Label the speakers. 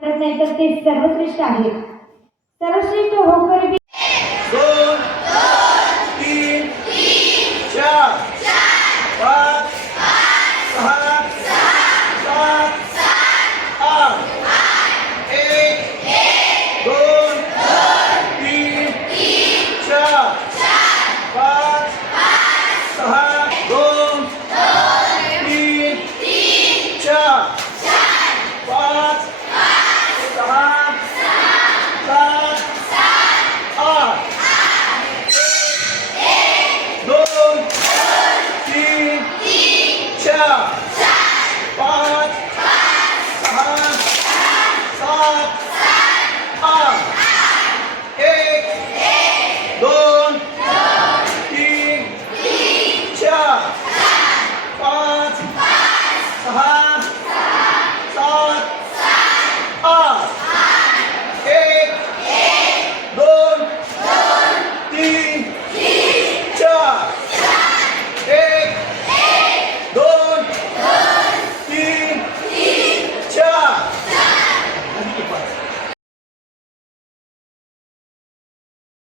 Speaker 1: करत नाही तर ते सर्वश्रेष्ठ आहेत. सर्वश्रेष्ठ होकर बी
Speaker 2: दोन, तीन, चार एक, दोन चार Yeah.